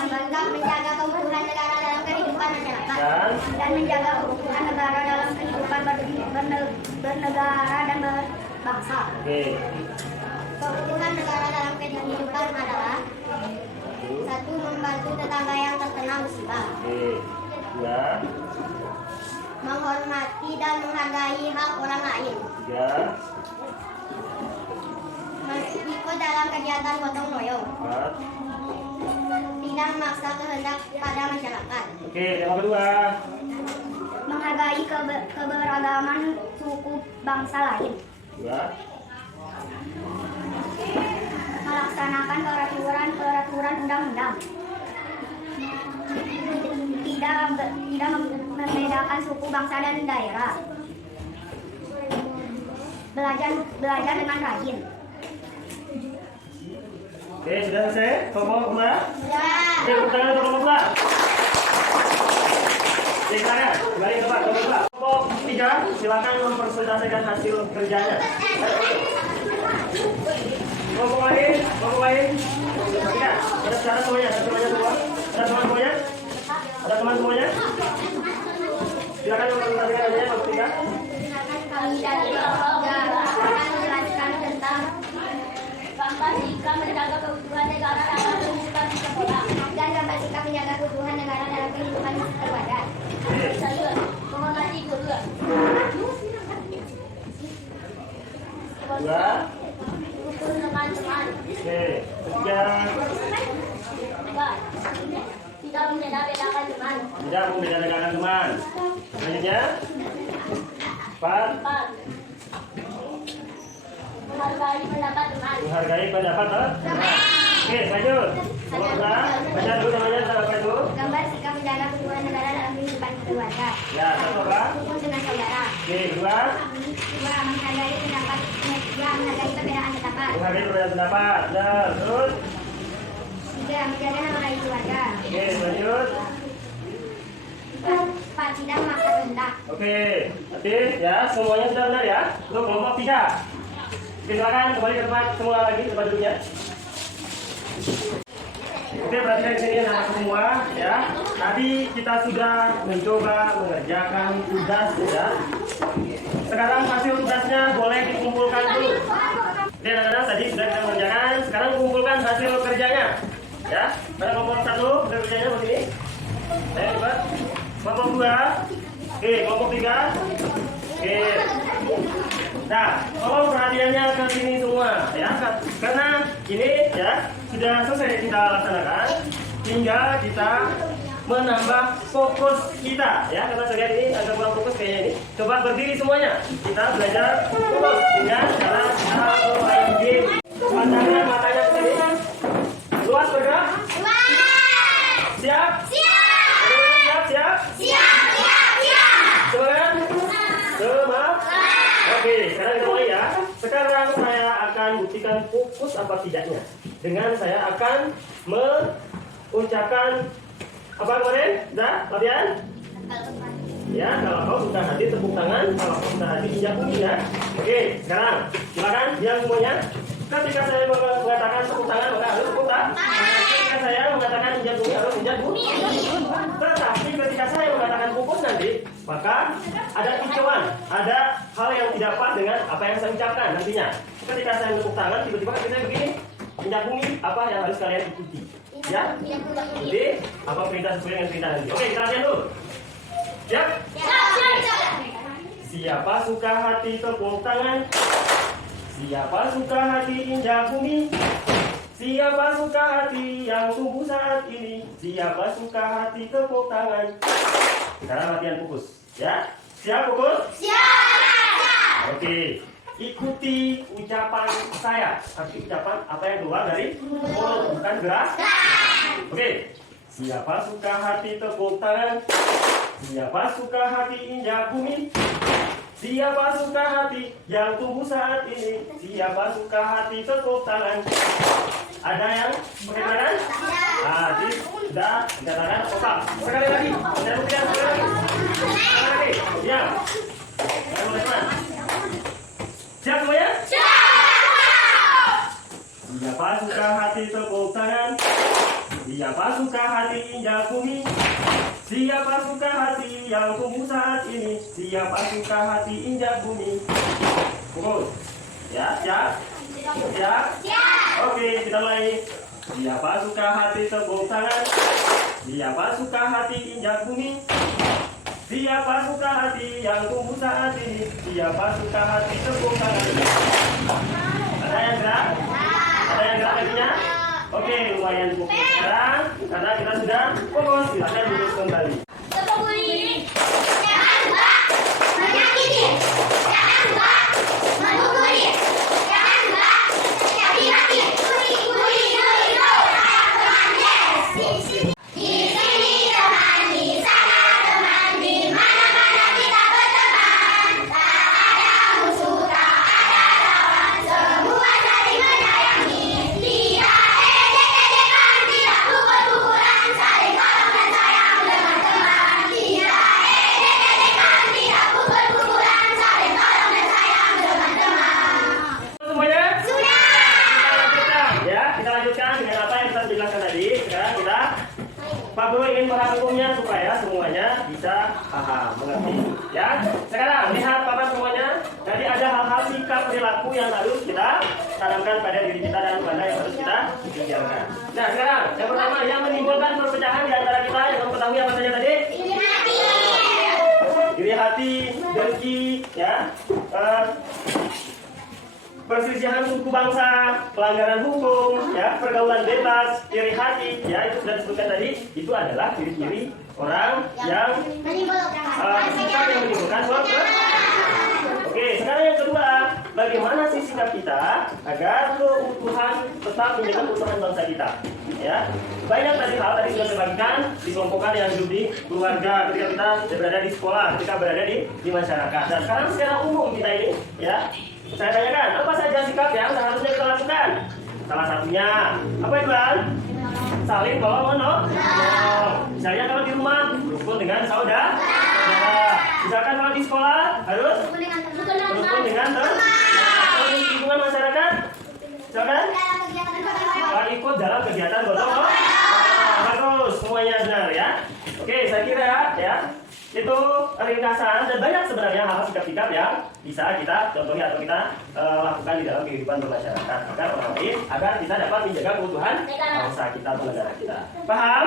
sikap menjaga keutuhan negara dalam kehidupan masyarakat dan menjaga keutuhan negara dalam kehidupan bernegara dan berbangsa. Oke. Keutuhan negara dalam kehidupan adalah 1. Membantu tetangga yang terkena musibah. Oke. 2 Menghormati dan menghargai hak orang lain. 3 Ikut dalam kegiatan gotong royong. 4 Tidak memaksa kehendak pada masyarakat. Oke, yang kedua. Menghargai keberagaman suku bangsa lain. 2 Melaksanakan peraturan undang-undang. Tidak membedakan suku bangsa dan daerah. Belajar dengan rajin. Oke, sudah selesai? Kelompok 2? Ya. Oke, tepuk tangan untuk kelompok 2. Oke, silakan. Kembali ke tempat kelompok 2. Kelompok 3, silakan mempresentasikan hasil kerjanya. Kelompok lain? Tidak, ada secara semuanya, ada semuanya semua. Ada teman semuanya? Ada teman semuanya? Silakan mempresentasikan hasilnya, kelompok 3. Kami dari kelompok 3 akan menjelaskan tentang gambar sikap menjaga keutuhan negara dalam kehidupan sekolah dan gambar sikap menjaga keutuhan negara dalam kehidupan keluarga. Menghormati guru. 2 Rukun dengan teman. Oke, 3 Tidak membeda-bedakan teman. tidak membeda-bedakan teman. Selanjutnya 4 Menghargai pendapat teman. menghargai pendapat teman. Oke, lanjut. Kelompok 4, baca dulu namanya apa itu? Gambar sikap menjaga keutuhan negara dalam kehidupan keluarga. Ya, satu apa? Rukun dengan saudara. Oke, 2 Menghargai pendapat. Menghargai perbedaan pendapat. menghargai perbedaan pendapat. Nah, terus 3. Menjaga nama baik keluarga. oke, lanjut. 4. Tidak memaksa kehendak. Oke, ya, semuanya sudah benar ya. Untuk kelompok 3. Oke, silakan kembali ke tempat semua lagi, tempat duduknya. Oke, perhatikan di sini anak semua ya. Tadi kita sudah mencoba mengerjakan tugas ya. Sekarang hasil tugasnya boleh dikumpulkan dulu. Oke, anak-anak tadi sudah kita mengerjakan. Sekarang kumpulkan hasil kerjanya. Ya, pada kelompok 1 hasil kerjanya begini. Coba. Kelompok 2. Oke, kelompok 3. Oke. Nah, tolong perhatiannya ke sini semua ya, karena ini ya sudah selesai kita laksanakan. Tinggal kita menambah fokus kita ya, karena saya ini agak kurang fokus kayaknya ini. Coba berdiri semuanya. Kita belajar fokus dengan cara kita main game. Matanya ke sini. Luas bergerak. Siap. akan buktikan fokus apa tidaknya dengan saya akan mengucapkan apa kemarin? Sudah latihan? Ya, kalau kau suka hati tepuk tangan, kalau kau suka hati injak bumi ya. Oke, sekarang silakan bilang semuanya. Ketika saya mengatakan tepuk tangan maka harus tepuk tangan. Ketika saya mengatakan injak bumi harus injak bumi. Tetapi ketika saya mengatakan fokus nanti, maka ada kicauan, ada hal yang tidak pas dengan apa yang saya ucapkan nantinya. Ketika saya tepuk tangan, tiba-tiba kaki saya begini, injak bumi, apa yang harus kalian ikuti? Ya, jadi apa perintah sesuai dengan perintah nanti. Oke, kita latihan dulu. Siap? Siapa suka hati tepuk tangan? Siapa suka hati injak bumi? Siapa suka hati yang tumbuh saat ini? Siapa suka hati tepuk tangan? Sekarang latihan fokus, ya? Siap fokus? Siap! Oke, ikuti ucapan saya. Tapi ucapan apa yang keluar dari mulut, bukan gerak. Oke, siapa suka hati tepuk tangan? Siapa suka hati injak bumi? Siapa suka hati yang tumbuh saat ini? Siapa suka hati tepuk tangan? Ada yang pakai tangan? Nah, sudah dikatakan otak. Sekali lagi, saya buktikan sekali lagi. Sekali lagi, siap. Saya mulai teman. Siap semuanya? Siap. Siapa suka hati tepuk tangan? Siapa suka hati injak bumi? Siapa suka hati yang tumbuh saat ini? Siapa suka hati injak bumi? Fokus. Ya, siap? Siap? Oke, kita mulai. Siapa suka hati tepuk tangan? Siapa suka hati injak bumi? Siapa suka hati yang tumbuh saat ini? Siapa suka hati tepuk tangan? Ada yang gerak? Ada yang gerak kakinya? Oke, lumayan fokus sekarang karena kita sudah fokus. Silakan duduk kembali. Pak Guru ingin merangkumnya supaya semuanya bisa paham, mengerti. Ya, sekarang lihat papan semuanya. Jadi ada hal-hal sikap perilaku yang harus kita tanamkan pada diri kita dan pada yang harus kita pikirkan. Nah, sekarang yang pertama yang menimbulkan perpecahan di antara kita yang mengetahui apa saja tadi? Iri hati, dengki, ya. Perselisihan suku bangsa, pelanggaran hukum, ya, pergaulan bebas, iri hati, ya, itu sudah disebutkan tadi. Itu adalah ciri-ciri orang yang sikap yang menimbulkan suatu. Oke, sekarang yang kedua, bagaimana sih sikap kita agar keutuhan tetap menjaga keutuhan bangsa kita? Ya, banyak tadi hal tadi sudah terbagikan, dikelompokkan yang hidup di keluarga, ketika kita berada di sekolah, ketika berada di masyarakat. Dan sekarang secara umum kita ini, ya. Saya tanyakan, apa saja sikap yang seharusnya kita lakukan? Salah satunya, apa itu kan? Saling menolong. Misalnya kalau di rumah, berkumpul dengan saudara. Misalkan kalau di sekolah, harus berkumpul dengan teman. Kalau di lingkungan masyarakat, misalkan ikut dalam kegiatan gotong royong. Bagus, semuanya benar ya. Oke, saya kira ya. Itu ringkasan dan banyak sebenarnya hal-hal sikap-sikap yang bisa kita contohi atau kita lakukan di dalam kehidupan bermasyarakat agar orang lain, agar kita dapat menjaga keutuhan bangsa kita atau negara kita. Paham?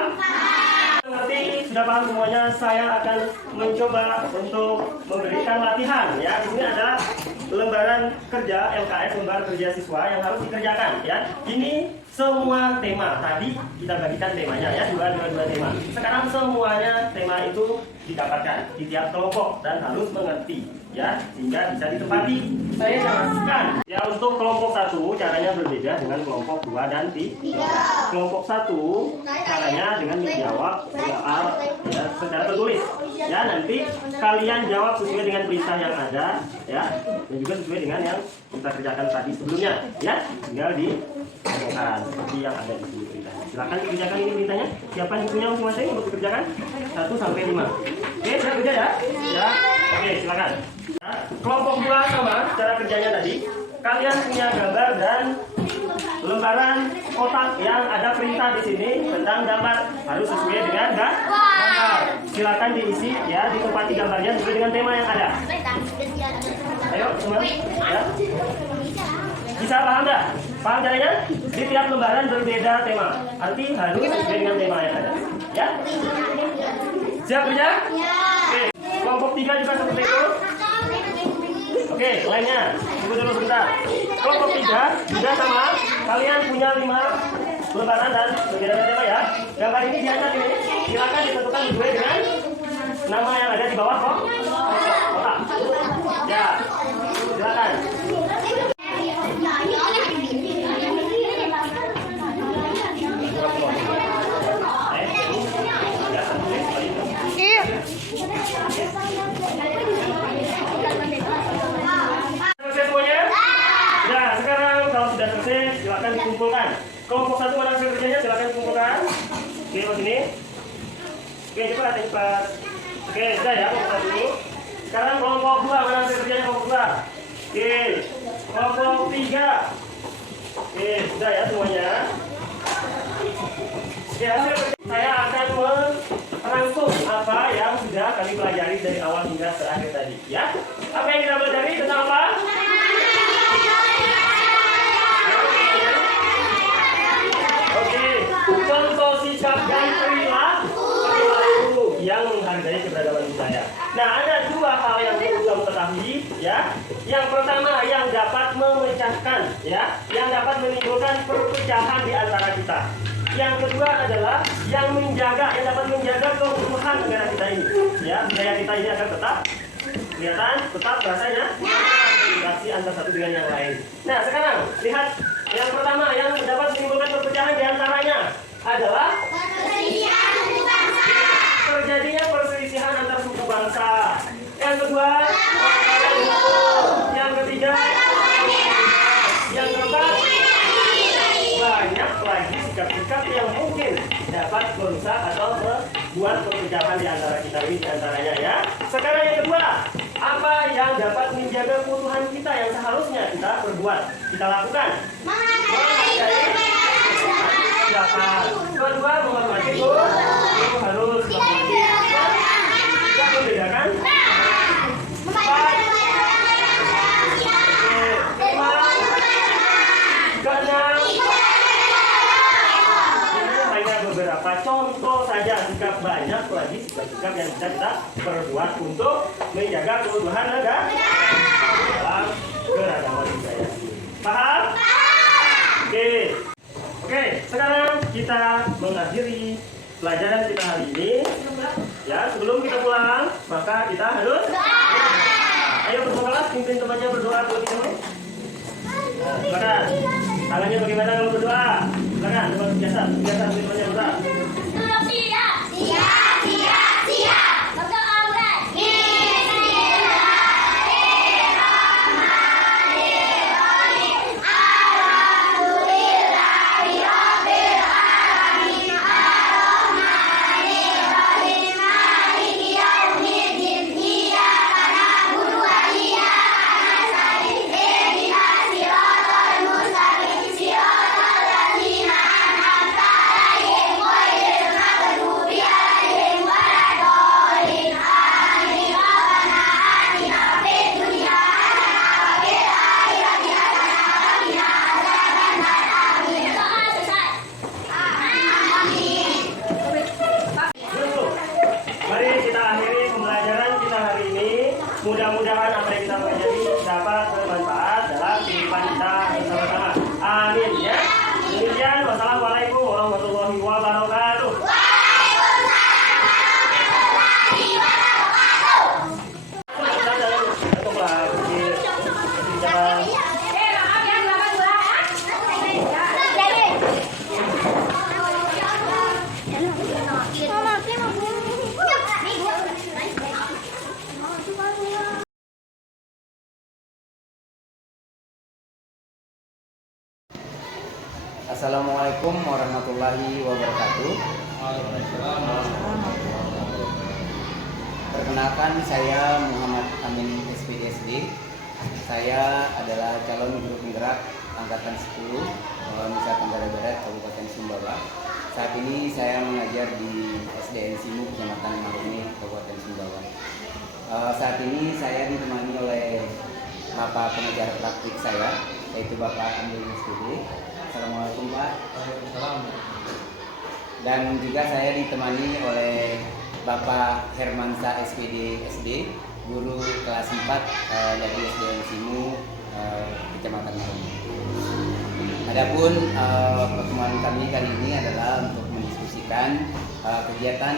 Mengerti? Sudah paham semuanya? Saya akan mencoba untuk memberikan latihan. Ya, ini adalah lembaran kerja LKS, lembaran kerja siswa yang harus dikerjakan. Ya, ini semua tema tadi kita bagikan temanya ya, dua tema. Sekarang semuanya tema itu didapatkan di tiap kelompok dan harus mengerti ya, sehingga bisa ditempati. Saya jelaskan ya, untuk kelompok 1 caranya berbeda dengan kelompok 2 dan 3. Kelompok 1 caranya dengan menjawab soal ya, secara tertulis. Ya, nanti kalian jawab sesuai dengan perintah yang ada ya, dan juga sesuai dengan yang kita kerjakan tadi sebelumnya ya. Tinggal dikerjakan seperti yang ada di sini perintahnya. Silakan dikerjakan ini perintahnya. Siapa yang punya masing-masing untuk dikerjakan 1 sampai 5. Oke, sudah kerja ya? Ya. Oke, silakan. Nah, kelompok 2 sama cara kerjanya tadi. Kalian punya gambar dan lembaran kotak yang ada perintah di sini tentang gambar, harus sesuai dengan gambar. Silakan diisi ya, ditempati gambarnya sesuai dengan tema yang ada. Ayo semua. Ya. Bisa paham dah? Paham caranya? Di tiap lembaran berbeda tema. Arti harus sesuai dengan tema yang ada. Ya? Siap kerja? Oke. Kelompok 3 juga seperti itu. Oke, lainnya. Tunggu dulu sebentar. Kelompok 3 juga sama. Kalian punya 5 lembaran dan berbeda tema ya. Gambar ini diangkat ini. Silakan ditentukan sesuai dengan nama yang ada di bawah kok. Kotak. Ya. Silakan. Selesai semuanya? Nah, sekarang kalau sudah selesai, silakan dikumpulkan. Kelompok 1 mana hasil kerjanya? Silakan dikumpulkan. Oke, begini. Oke, cepat. Oke, sudah ya kelompok 1. Sekarang kelompok 2 mana hasil kerjanya kelompok 2? Oke, kelompok 3. Oke, sudah ya semuanya. Oke, hasil saya akan merangkum apa yang sudah kami pelajari dari awal hingga terakhir tadi. Ya, apa yang kita pelajari tentang apa? Oke, contoh sikap dan perilaku yang menghargai keberagaman budaya. Nah, ada 2 hal yang perlu kamu ketahui, ya. Yang pertama, yang dapat memecahkan, ya, yang dapat menimbulkan perpecahan di antara kita. Yang kedua adalah yang dapat menjaga keutuhan negara kita ini, ya. Budaya kita ini akan tetap kelihatan, tetap rasanya komunikasi antara satu dengan yang lain. Nah, sekarang lihat yang pertama yang dapat menimbulkan perpecahan di antaranya adalah terjadinya perselisihan antar suku bangsa. Yang kedua, yang ketiga, yang keempat, banyak lagi sikap-sikap yang mungkin dapat merusak atau membuat perpecahan di antara kita ini di antaranya ya. Sekarang yang kedua, apa yang dapat menjaga keutuhan kita yang seharusnya kita perbuat, kita lakukan? Menghargai siapa? Kedua, menghormati itu harus tidak membedakan. Beberapa contoh saja, sikap banyak lagi sikap-sikap yang bisa kita perbuat untuk menjaga keutuhan negara dalam keragaman budaya. Paham? Oke, sekarang kita mengakhiri pelajaran kita hari ini. Ya, sebelum kita pulang, maka kita harus ayo bersama kelas pimpin temannya berdoa buat kita. Silakan. Tangannya bagaimana kalau berdoa? Silakan, biasa pimpin temannya berdoa. Assalamualaikum warahmatullahi wabarakatuh. Perkenalkan, saya Muhammad Amin SPDSD. Saya adalah calon guru penggerak angkatan 10 Nusa Tenggara Barat Kabupaten Sumbawa. Saat ini saya mengajar di SDN Simu Kecamatan Maruni Kabupaten Sumbawa. Saat ini saya ditemani oleh Bapak pengajar praktik saya, yaitu Bapak Amil SPD. Assalamualaikum Pak. Waalaikumsalam. Dan juga saya ditemani oleh Bapak Hermansa SPD SD, guru kelas 4 dari SDN Simu Kecamatan Maruni. Adapun pertemuan kami kali ini adalah untuk mendiskusikan kegiatan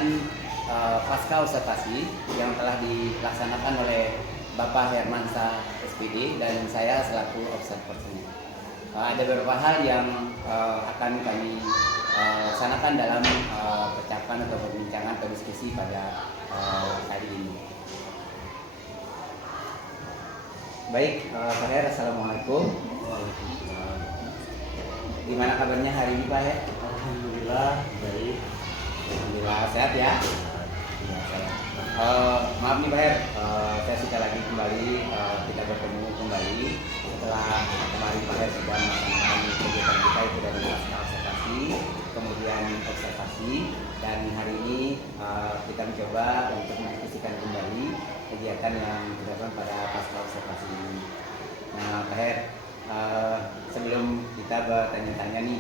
pasca observasi yang telah dilaksanakan oleh Bapak Hermansa SPD dan saya selaku observernya. Ada beberapa hal yang akan kami laksanakan dalam percakapan atau perbincangan atau diskusi pada hari ini. Baik, Pak Her, Assalamualaikum. Gimana kabarnya hari ini Pak Her? Alhamdulillah baik. Alhamdulillah sehat ya. Maaf nih Pak Her, saya sekali lagi kembali kita bertemu kembali setelah kemarin Pak Her sudah melaksanakan kegiatan kita itu dari pasca observasi, kemudian observasi, dan hari ini kita mencoba untuk mendiskusikan kembali kegiatan yang dilakukan pada pasca observasi ini. Nah Pak Her, sebelum kita bertanya-tanya nih,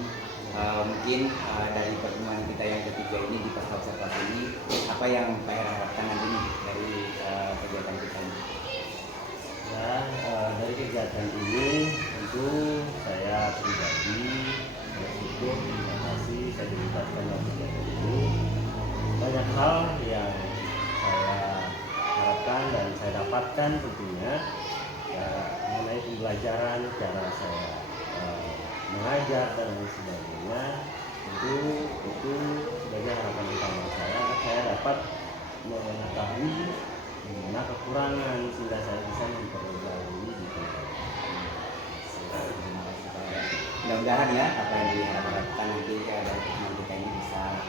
mungkin dari pertemuan kita yang ketiga ini di pasca observasi ini, apa yang Pak Her harapkan nanti nih dari kegiatan kita ini? Ya, dari kegiatan ini tentu saya pribadi bersyukur, terima kasih saya dilibatkan dalam kegiatan ini. Banyak hal yang saya harapkan dan saya dapatkan tentunya ya, mengenai pembelajaran, cara saya mengajar dan lain sebagainya. Tentu itu sebagai harapan utama saya dapat mengetahui mana kekurangan sehingga saya bisa memperbaiki gitu. Mudah-mudahan ya apa yang diharapkan nanti dari pertemuan kita ini bisa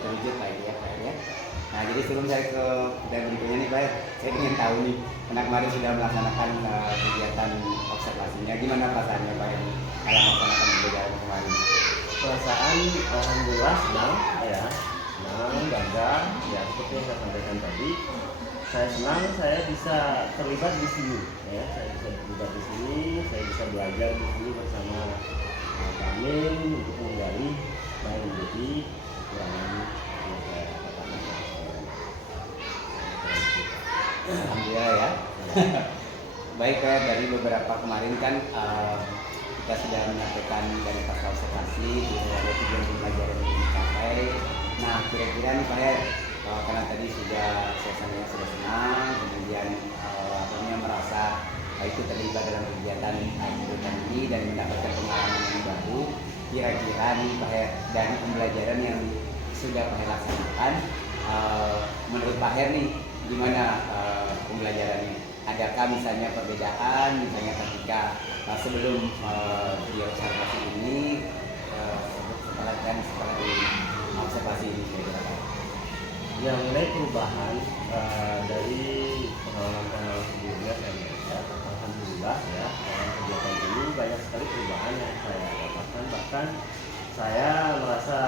terwujud Pak ya Pak ya. Nah jadi sebelum saya ke dan berikutnya nih Pak, saya ingin tahu nih, karena kemarin sudah melaksanakan kegiatan observasinya, gimana perasaannya Pak ini dalam melaksanakan kegiatan kemarin? Perasaan alhamdulillah senang ya, senang, bangga ya, seperti yang saya sampaikan tadi. Saya senang saya bisa terlibat di sini ya, saya bisa terlibat di sini, saya bisa belajar di sini bersama kami untuk menggali apa yang menjadi kekurangan yang saya katakan. Alhamdulillah ya. Baik Pak, dari beberapa kemarin kan kita sudah menyampaikan dari pasca observasi ada tujuan pembelajaran yang dicapai. Nah kira-kira nih Pak, karena tadi sudah suasananya sudah senang, kemudian merasa itu terlibat dalam kegiatan ini dan mendapatkan pengalaman yang baru. Kira-kira nih Pak, dari pembelajaran yang sudah Pak laksanakan, menurut Pak nih gimana pembelajarannya? Adakah misalnya perbedaan, misalnya ketika sebelum di observasi ini, setelah di observasi ini kira-kira? Yang mulai perubahan dari pengalaman sebelumnya saya melihat, alhamdulillah ya, dalam kegiatan ini banyak sekali perubahan yang saya dapatkan. Bahkan saya merasa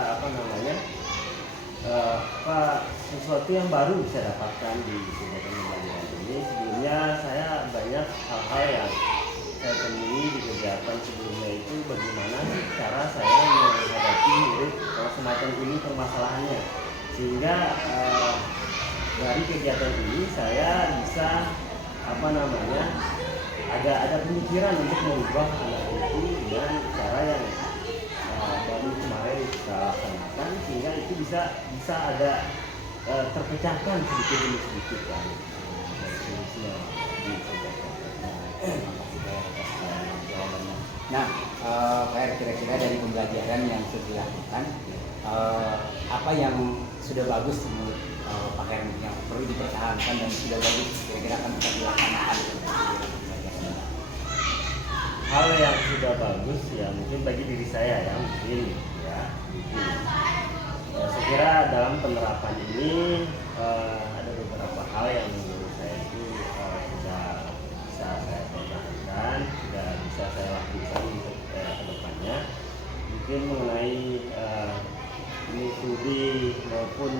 sesuatu yang baru saya dapatkan di kegiatan pembelajaran ini. Sebelumnya saya banyak hal-hal yang saya temui di kegiatan sebelumnya itu, bagaimana cara saya menghadapi murid semacam ini permasalahannya, sehingga dari kegiatan ini saya bisa ada pemikiran untuk merubah anak itu dengan cara yang baru kemarin kita laksanakan, sehingga itu bisa ada terpecahkan sedikit demi sedikit kan solusinya di kegiatan. Nah, Pak, kira-kira dari pembelajaran yang sudah dilakukan, apa yang sudah bagus menurut Pak Her yang perlu dipertahankan dan sudah bagus kira-kira akan bisa dilaksanakan? hal yang sudah bagus ya mungkin bagi diri saya ya mungkin ya mungkin. Ya, saya kira dalam penerapan ini ada beberapa hal yang menurut saya itu sudah bisa saya pertahankan, sudah bisa saya lakukan untuk kedepannya. Mungkin mengenai metode maupun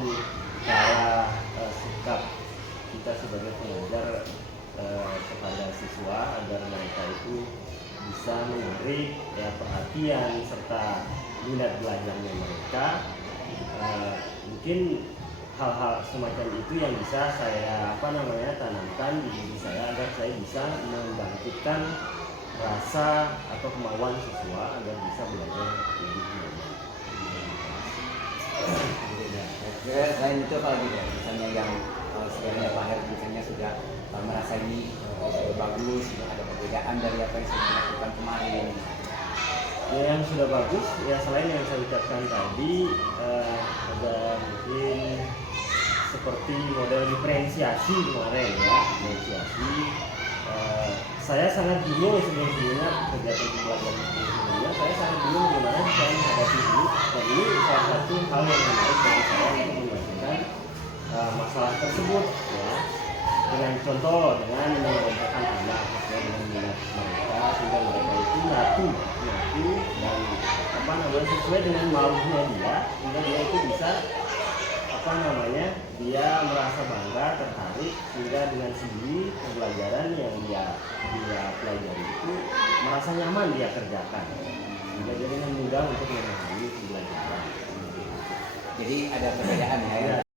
cara sikap kita sebagai pengajar kepada siswa agar mereka itu bisa menarik ya perhatian serta minat belajarnya mereka. Mungkin hal-hal semacam itu yang bisa saya tanamkan di diri saya agar saya bisa membangkitkan rasa atau kemauan siswa agar bisa belajar lebih nyaman. Selain itu apa lagi ya? Misalnya yang sekiranya Pak Her misalnya sudah merasa ini sudah bagus, ada perbedaan dari apa yang sudah dilakukan kemarin. Ya, yang sudah bagus ya selain yang saya ucapkan tadi ada mungkin seperti model diferensiasi kemarin ya diferensiasi. Saya sangat bingung sebelumnya kegiatan pembelajaran sebelumnya saya sangat bingung bagaimana saya menghadapi ini dan ini salah satu hal yang menarik bagi saya untuk membagikan masalah tersebut ya dengan contoh dengan mengomentari anak dengan minat mereka sehingga mereka itu nyatu dan sesuai dengan maunya dia sehingga dia itu bisa dia merasa bangga tertarik sehingga dengan sendiri pembelajaran yang dia pelajari itu merasa nyaman dia kerjakan sehingga dia dengan mudah untuk memahami pembelajaran. Jadi ada perbedaan ya.